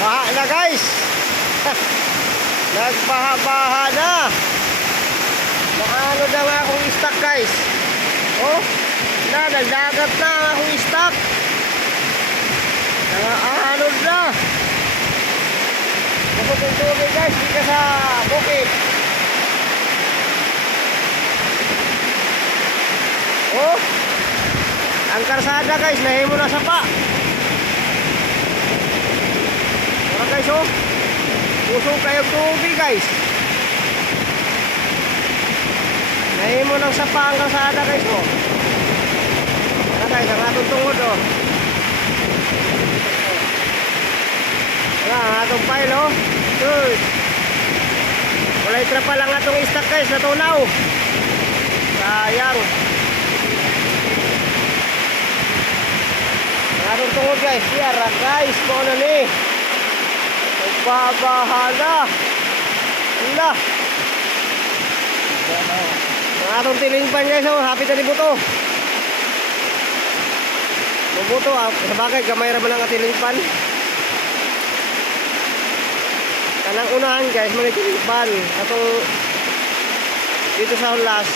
Baha na guys. Nagbaha-baha na. Naano na nga akong stock guys. Oh, nagdagat na ang akong stock. Nangaanod na. Bukod yung tubig guys, dito sa bukid. Oh, ang karsada guys, nahimo na sapa. Wala guys oh, puso kayo tubig guys. Nahimo ng sapa ang karsada guys oh. Wala guys, ang atong tungod oh. Wala, ang atong pile oh. Good. Walay trapa lang atong stock guys, natunaw. Sayang. Atong tungod guys, yara guys, kung ano ni nagbabahala. Wala. Atong tilingpan guys, oh, hapit na ni buto. Mabuto, sabagay, gamay raman ang atilingpan. Kanang unahan guys, mga tilingpan. Atong dito sa hulas,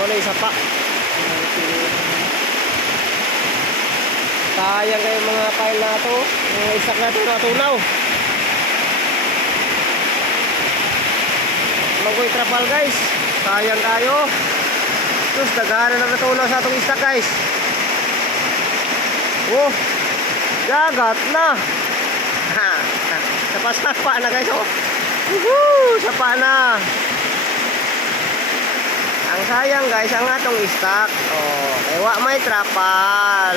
muna isa pa. Sayang kayo mga pile na ito. Mga isak na ito natunaw. Magkoy trapal guys. Sayang kayo. Terus dagana na natunaw sa itong isak guys. Oh, dagat na. Sapa-sapa na guys oh. Woohoo! Sapa na. Ang sayang guys ang atong stock. Oh, kaya may trapal.